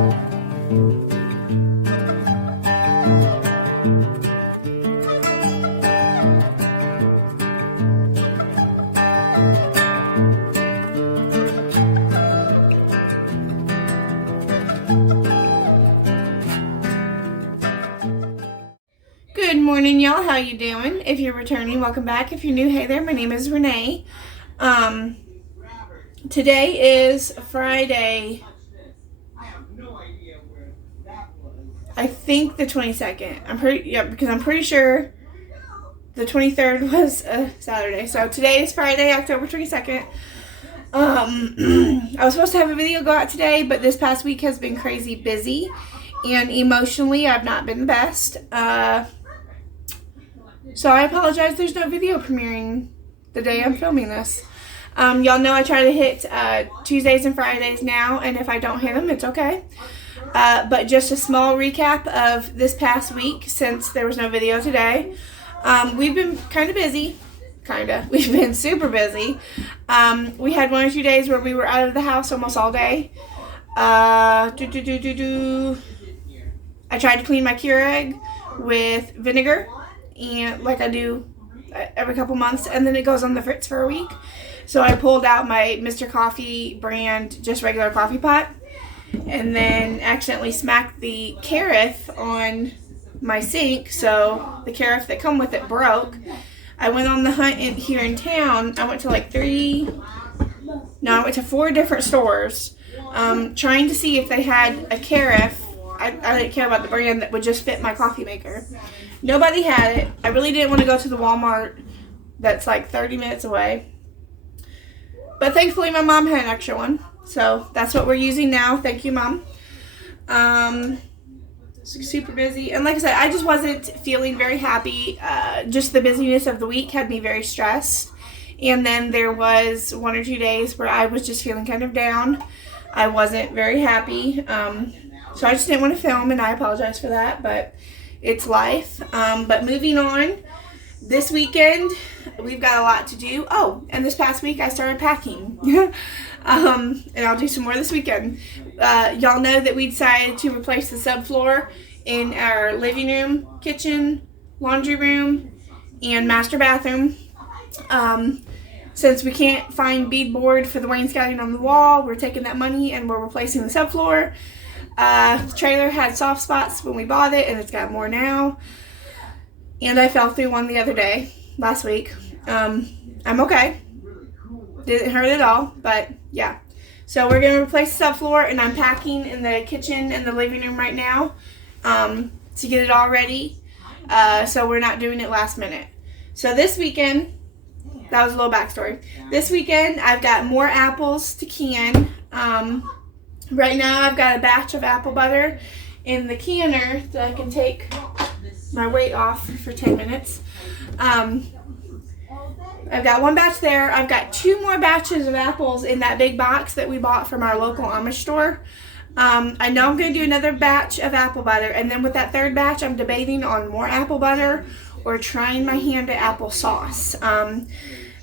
Good morning, y'all. How you doing? If you're returning, welcome back. If you're new, hey there. My name is Renee. Today is Friday. I think the 22nd. Because I'm pretty sure the 23rd was a Saturday. So today is Friday, October 22nd. I was supposed to have a video go out today, but this past week has been crazy busy, and emotionally I've not been the best. So I apologize there's no video premiering the day I'm filming this. Y'all know I try to hit Tuesdays and Fridays now, and if I don't hit them, it's okay. But just a small recap of this past week since there was no video today. We've been kind of busy. We've been super busy. We had 1 or 2 days where we were out of the house almost all day. I tried to clean my Keurig with vinegar, and like I do every couple months, and then it goes on the fritz for a week. So I pulled out my Mr. Coffee brand, just regular coffee pot, and then accidentally smacked the carafe on my sink, so the carafe that come with it broke. I went on the hunt here in town. I went to 4 different stores, trying to see if they had a carafe. I didn't care about the brand that would just fit my coffee maker. Nobody had it. I really didn't want to go to the Walmart that's like 30 minutes away. But thankfully my mom had an extra one. So that's what we're using now. Thank you, Mom. Super busy. And like I said, I just wasn't feeling very happy. Just the busyness of the week had me very stressed. And then there was 1 or 2 days where I was just feeling kind of down. I wasn't very happy. So I just didn't want to film, and I apologize for that, but it's life. But moving on, this weekend, we've got a lot to do. Oh, and this past week, I started packing. And I'll do some more this weekend. Y'all know that we decided to replace the subfloor in our living room, kitchen, laundry room, and master bathroom. Since we can't find beadboard for the wainscoting on the wall, we're taking that money and we're replacing the subfloor. The trailer had soft spots when we bought it, and it's got more now. And I fell through one the other day, last week. I'm okay. Didn't hurt at all, but yeah. So we're going to replace the subfloor, and I'm packing in the kitchen and the living room right now to get it all ready. So we're not doing it last minute. So this weekend, that was a little backstory. This weekend, I've got more apples to can. Right now, I've got a batch of apple butter in the canner that I can take my weight off for 10 minutes. I've got 1 batch there. I've got 2 more batches of apples in that big box that we bought from our local Amish store. I know I'm going to do another batch of apple butter, and then with that 3rd batch, I'm debating on more apple butter or trying my hand at applesauce.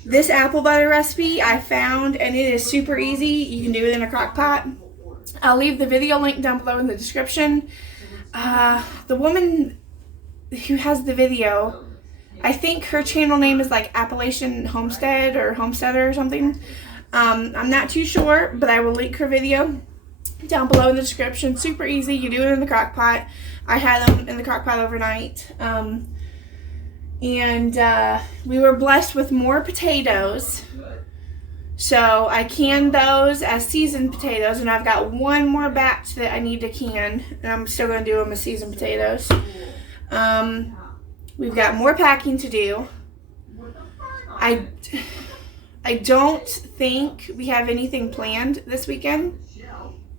This apple butter recipe I found, and it is super easy. You can do it in a crock pot. I'll leave the video link down below in the description. The woman who has the video, I think her channel name is like Appalachian Homestead or Homesteader or something. I'm not too sure, but I will link her video down below in the description. Super easy. You do it in the crock pot. I had them in the crock pot overnight. And we were blessed with more potatoes. So I canned those as seasoned potatoes, and I've got 1 more batch that I need to can, and I'm still going to do them as seasoned potatoes. We've got more packing to do. I don't think we have anything planned this weekend,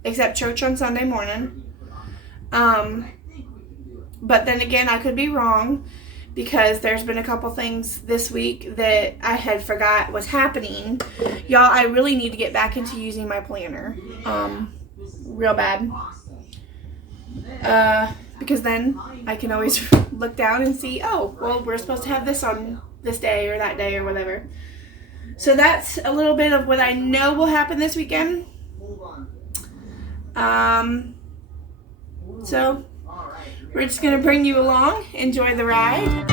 except church on Sunday morning. But then again, I could be wrong, because there's been a couple things this week that I had forgot was happening. Y'all, I really need to get back into using my planner. Real bad. Because then I can always look down and see, oh, well, we're supposed to have this on this day or that day or whatever. So that's a little bit of what I know will happen this weekend. So we're just going to bring you along. Enjoy the ride.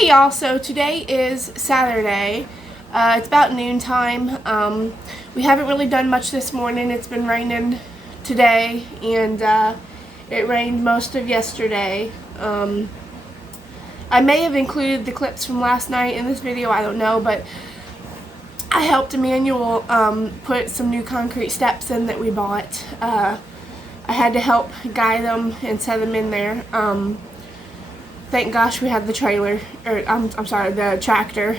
Hey y'all, so today is Saturday. It's about noontime. We haven't really done much this morning. It's been raining today, and it rained most of yesterday. I may have included the clips from last night in this video, I don't know, but I helped Emmanuel put some new concrete steps in that we bought. I had to help guide them and set them in there. Thank gosh we have the trailer, or I'm sorry, the tractor.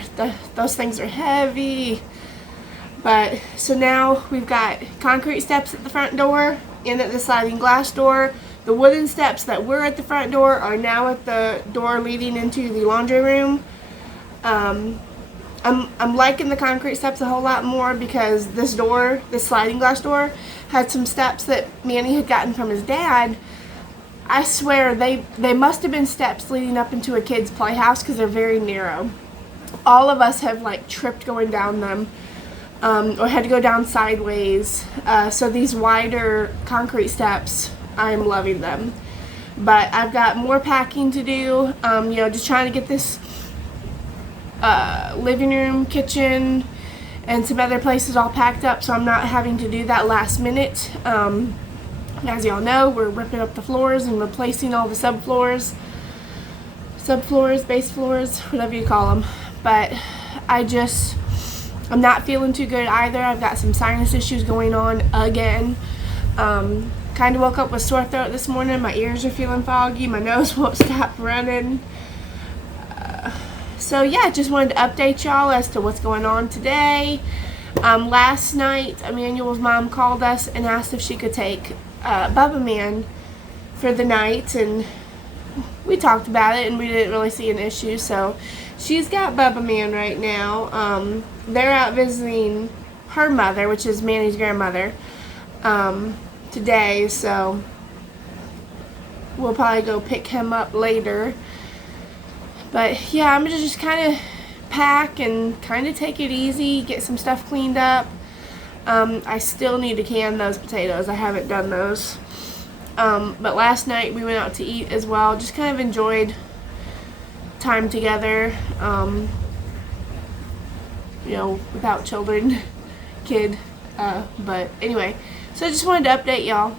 Those things are heavy. But, so now we've got concrete steps at the front door and at the sliding glass door. The wooden steps that were at the front door are now at the door leading into the laundry room. I'm liking the concrete steps a whole lot more because this sliding glass door, had some steps that Manny had gotten from his dad. I swear they must have been steps leading up into a kid's playhouse because they're very narrow. All of us have like tripped going down them, or had to go down sideways. So these wider concrete steps, I am loving them. But I've got more packing to do. You know, just trying to get this living room, kitchen, and some other places all packed up, so I'm not having to do that last minute. As y'all know, we're ripping up the floors and replacing all the subfloors, base floors, whatever you call them. But I'm not feeling too good either. I've got some sinus issues going on again. Kind of woke up with sore throat this morning. My ears are feeling foggy. My nose won't stop running. So yeah, just wanted to update y'all as to what's going on today. Last night, Emmanuel's mom called us and asked if she could take Bubba Man for the night, and we talked about it and we didn't really see an issue. So she's got Bubba Man right now. They're out visiting her mother, which is Manny's grandmother, today, so we'll probably go pick him up later. But yeah, I'm gonna just kind of pack and kind of take it easy, get some stuff cleaned up. I still need to can those potatoes. I haven't done those. But last night we went out to eat as well. Just kind of enjoyed time together. You know, without children, but anyway, so I just wanted to update y'all.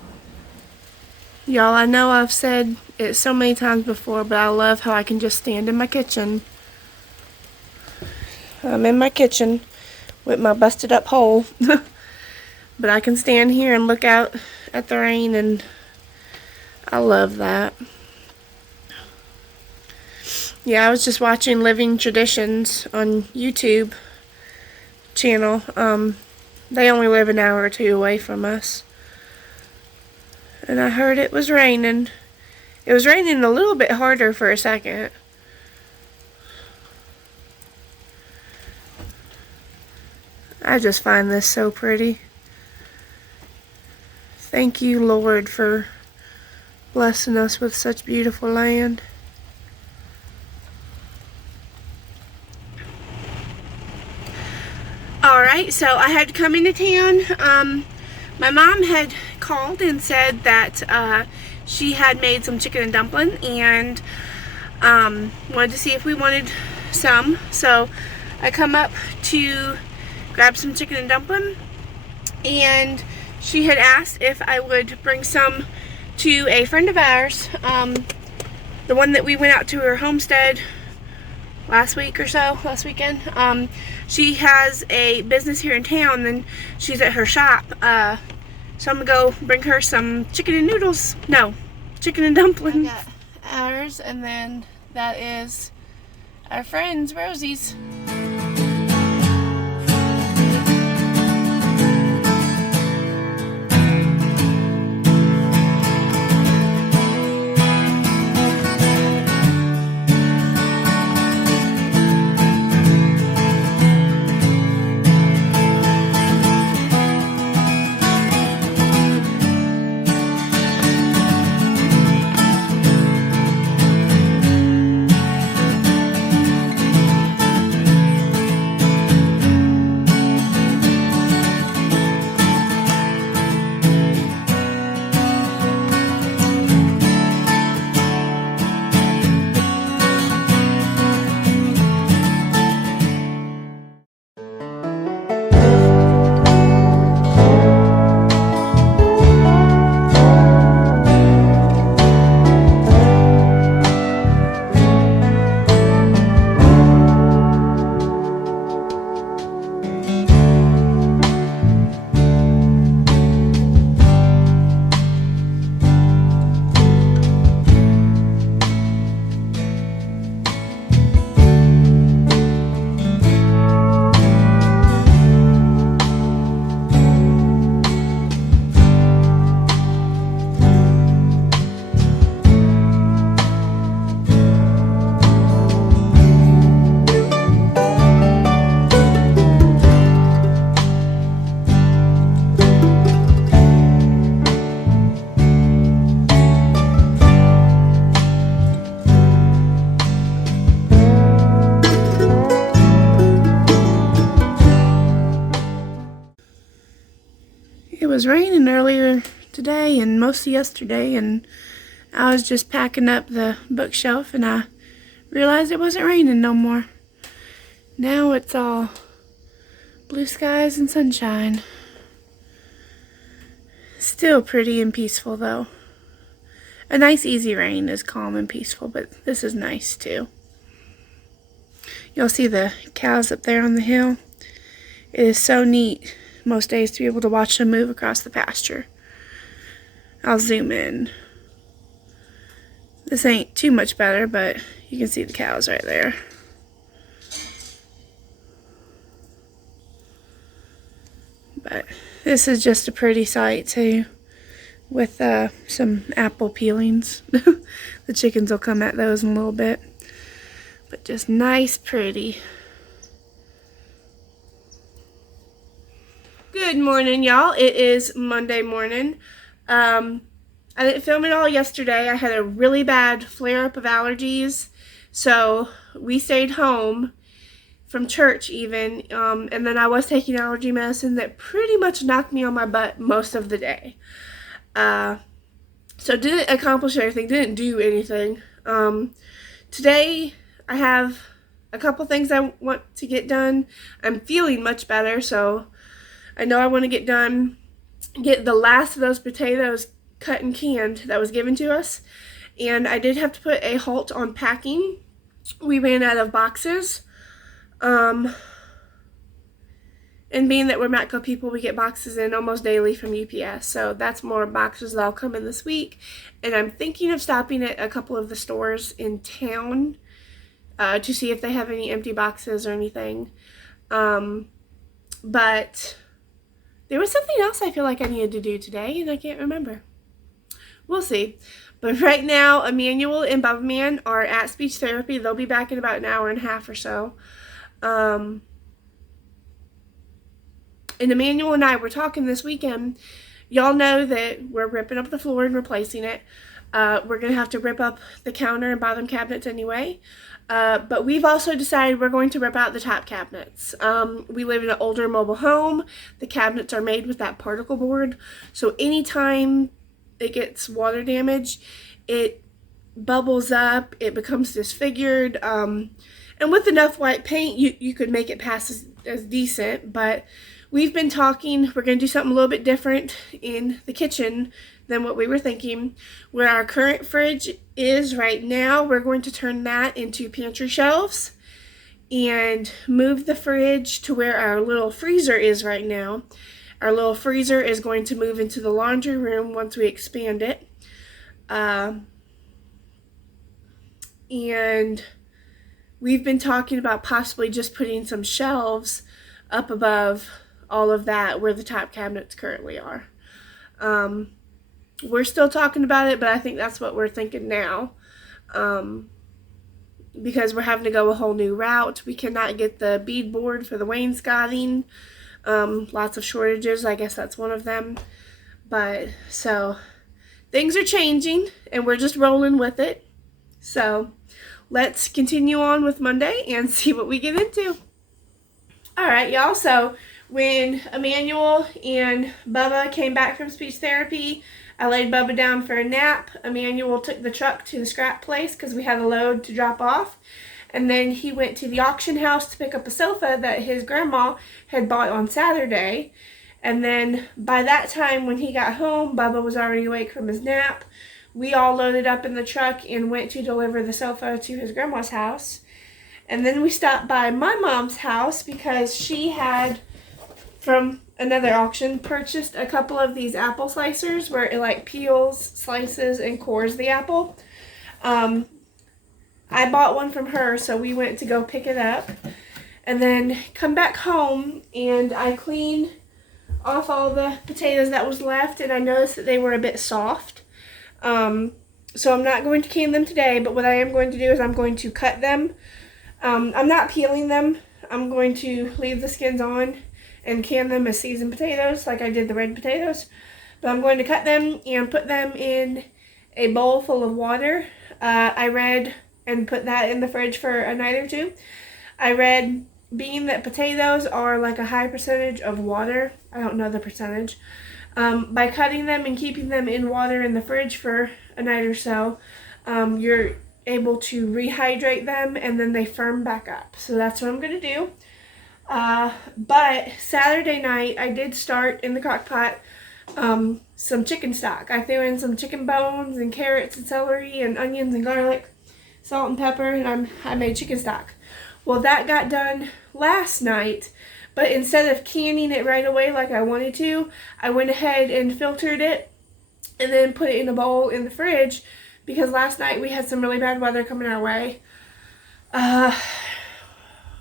Y'all, I know I've said it so many times before, but I love how I can just stand in my kitchen. I'm in my kitchen with my busted up hole. But I can stand here and look out at the rain, and I love that. Yeah, I was just watching Living Traditions on YouTube channel. They only live an hour or two away from us. And I heard it was raining. It was raining a little bit harder for a second. I just find this so pretty. Thank you, Lord, for blessing us with such beautiful land. Alright, so I had to come into town. My mom had called and said that she had made some chicken and dumpling and wanted to see if we wanted some. So I come up to grab some chicken and dumpling, and she had asked if I would bring some to a friend of ours, the one that we went out to her homestead last weekend. She has a business here in town, and she's at her shop. So I'm gonna go bring her some chicken and noodles. No, chicken and dumplings. Ours, and then that is our friend's Rosie's. It was raining earlier today and most of yesterday, and I was just packing up the bookshelf and I realized it wasn't raining no more. Now it's all blue skies and sunshine. Still pretty and peaceful though. A nice easy rain is calm and peaceful, but this is nice too. You'll see the cows up there on the hill. It is so neat most days to be able to watch them move across the pasture. I'll zoom in. This ain't too much better, but you can see the cows right there. But this is just a pretty sight too, with some apple peelings. The chickens will come at those in a little bit. But just nice, pretty. Good morning, y'all. It is Monday morning. I didn't film it all yesterday. I had a really bad flare-up of allergies, so we stayed home from church even, and then I was taking allergy medicine that pretty much knocked me on my butt most of the day. So didn't accomplish anything, didn't do anything. Today I have a couple things I want to get done. I'm feeling much better, so I know I want to get the last of those potatoes cut and canned that was given to us. And I did have to put a halt on packing. We ran out of boxes. And being that we're Matco people, we get boxes in almost daily from UPS. So that's more boxes that'll come in this week. And I'm thinking of stopping at a couple of the stores in town to see if they have any empty boxes or anything. But there was something else I feel like I needed to do today, and I can't remember. We'll see. But right now, Emmanuel and Bubba Man are at speech therapy. They'll be back in about an hour and a half or so. And Emmanuel and I were talking this weekend. Y'all know that we're ripping up the floor and replacing it. We're going to have to rip up the counter and bottom cabinets anyway. But we've also decided we're going to rip out the top cabinets. We live in an older mobile home. The cabinets are made with that particle board. So anytime it gets water damage, it bubbles up, it becomes disfigured. And with enough white paint, you could make it pass as decent. But we've been talking, we're going to do something a little bit different in the kitchen than what we were thinking. Where our current fridge is right now, we're going to turn that into pantry shelves and move the fridge to where our little freezer is right now. Our little freezer is going to move into the laundry room once we expand it. And we've been talking about possibly just putting some shelves up above all of that where the top cabinets currently are. We're still talking about it, but I think that's what we're thinking now. Because we're having to go a whole new route. We cannot get the beadboard for the wainscoting. Lots of shortages. I guess that's one of them. But so things are changing and we're just rolling with it. So let's continue on with Monday and see what we get into. Alright, y'all. So when Emmanuel and Bubba came back from speech therapy, I laid Bubba down for a nap. Emmanuel took the truck to the scrap place because we had a load to drop off. And then he went to the auction house to pick up a sofa that his grandma had bought on Saturday. And then by that time when he got home, Bubba was already awake from his nap. We all loaded up in the truck and went to deliver the sofa to his grandma's house. And then we stopped by my mom's house because she had, from another auction, purchased a couple of these apple slicers where it like peels, slices, and cores the apple. I bought one from her, so we went to go pick it up and then come back home, and I cleaned off all the potatoes that was left, and I noticed that they were a bit soft. So I'm not going to can them today, but what I am going to do is I'm going to cut them. I'm not peeling them. I'm going to leave the skins on and can them as seasoned potatoes like I did the red potatoes. But I'm going to cut them and put them in a bowl full of water. I read and put that in the fridge for a night or two. I read being that potatoes are like a high percentage of water, I don't know the percentage, by cutting them and keeping them in water in the fridge for a night or so, you're able to rehydrate them and then they firm back up. So that's what I'm going to do. But Saturday night I did start in the crock pot some chicken stock. I threw in some chicken bones and carrots and celery and onions and garlic, salt and pepper, and I made chicken stock. Well, that got done last night, but instead of canning it right away like I wanted to, I went ahead and filtered it and then put it in a bowl in the fridge because last night we had some really bad weather coming our way.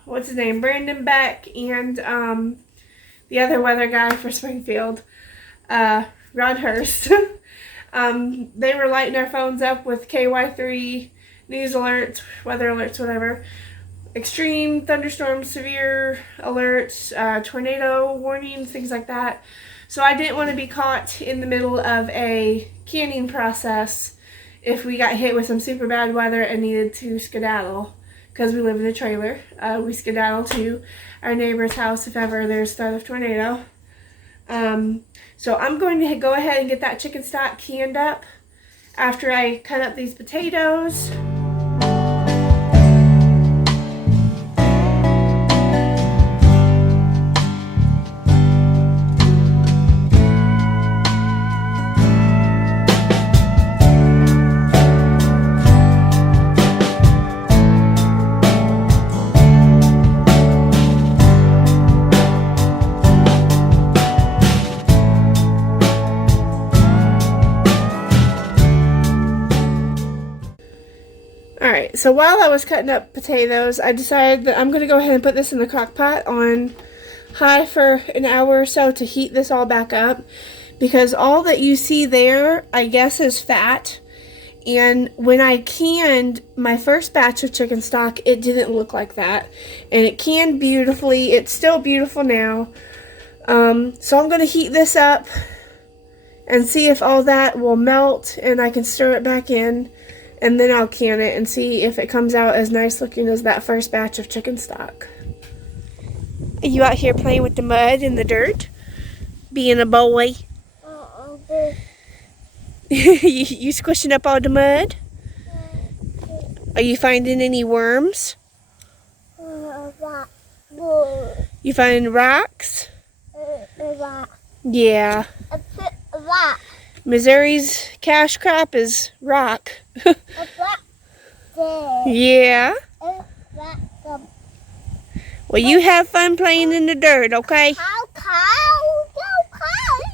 What's his name? Brandon Beck and the other weather guy for Springfield, Rod Hurst. They were lighting our phones up with KY3 news alerts, weather alerts, whatever. Extreme thunderstorms, severe alerts, tornado warnings, things like that. So I didn't want to be caught in the middle of a canning process if we got hit with some super bad weather and needed to skedaddle. Because we live in a trailer, we skedaddle to our neighbor's house if ever there's threat of tornado. So I'm going to go ahead and get that chicken stock canned up after I cut up these potatoes. Alright, so while I was cutting up potatoes, I decided that I'm going to go ahead and put this in the crock pot on high for an hour or so to heat this all back up. Because all that you see there, I guess, is fat. And when I canned my first batch of chicken stock, it didn't look like that. And it canned beautifully. It's still beautiful now. So I'm going to heat this up and see if all that will melt and I can stir it back in. And then I'll can it and see if it comes out as nice looking as that first batch of chicken stock. Are you out here playing with the mud and the dirt? Being a boy? You squishing up all the mud? Are you finding any worms? You finding rocks? Yeah. Missouri's cash crop is rock. Yeah. Well, you have fun playing in the dirt, okay?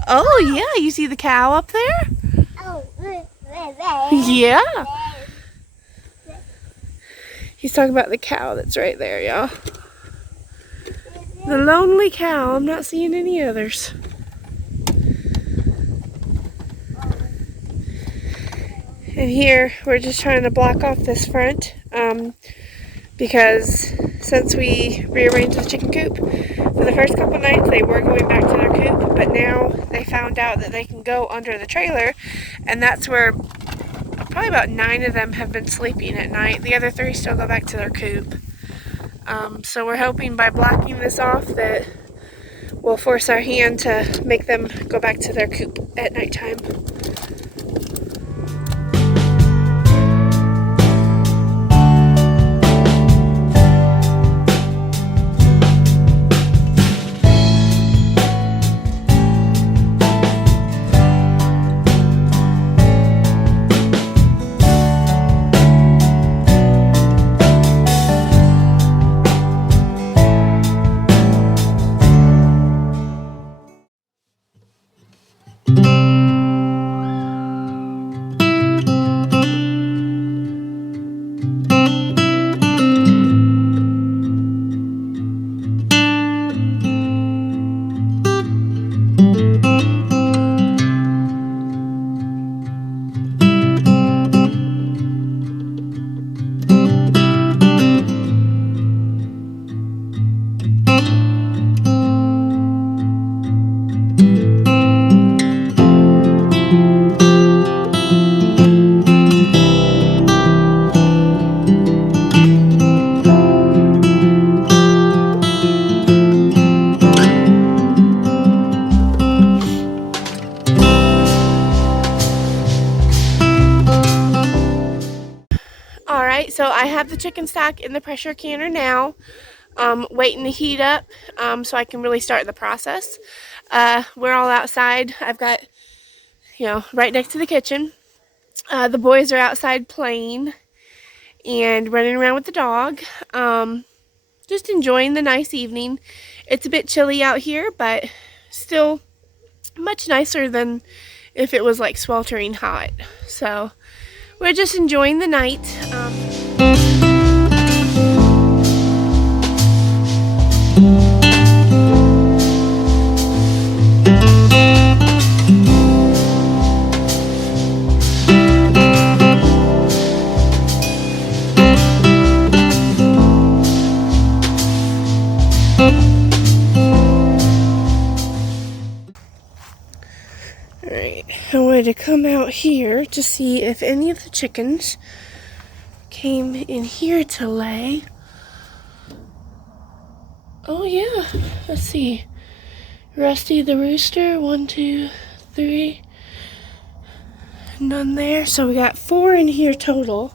Oh, yeah. You see the cow up there? Yeah. He's talking about the cow that's right there, y'all. The lonely cow. I'm not seeing any others. And here, we're just trying to block off this front, because since we rearranged the chicken coop, for the first couple nights they were going back to their coop, but now they found out that they can go under the trailer, and that's where probably about 9 of them have been sleeping at night. The other 3 still go back to their coop. So we're hoping by blocking this off that we'll force our hand to make them go back to their coop at nighttime. so I have the chicken stock in the pressure canner now, waiting to heat up, so I can really start the process. We're all outside. I've got, right next to the kitchen. The boys are outside playing and running around with the dog. Just enjoying the nice evening. It's a bit chilly out here, but still much nicer than if it was like sweltering hot. So we're just enjoying the night. Alright, I wanted to come out here to see if any of the chickens came in here to lay. Oh yeah, let's see. Rusty the rooster, 1, 2, 3. None there. So we got 4 in here total.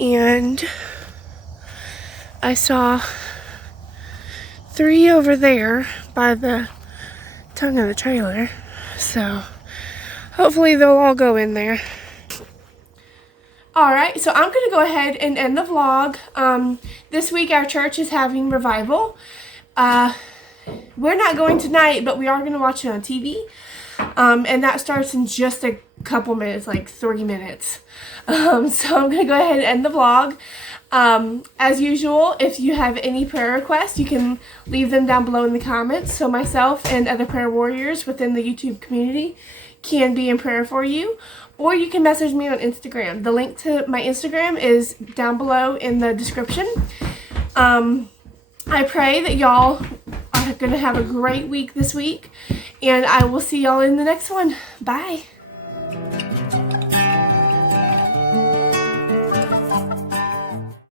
And I saw 3 over there by the tongue of the trailer. So hopefully they'll all go in there. Alright, so I'm going to go ahead and end the vlog. This week our church is having revival. We're not going tonight, but we are going to watch it on TV. And that starts in just a couple minutes, like 3 minutes. So I'm going to go ahead and end the vlog. As usual, if you have any prayer requests, you can leave them down below in the comments. So myself and other prayer warriors within the YouTube community can be in prayer for you. Or you can message me on Instagram. The link to my Instagram is down below in the description. I pray that y'all are going to have a great week this week. And I will see y'all in the next one. Bye.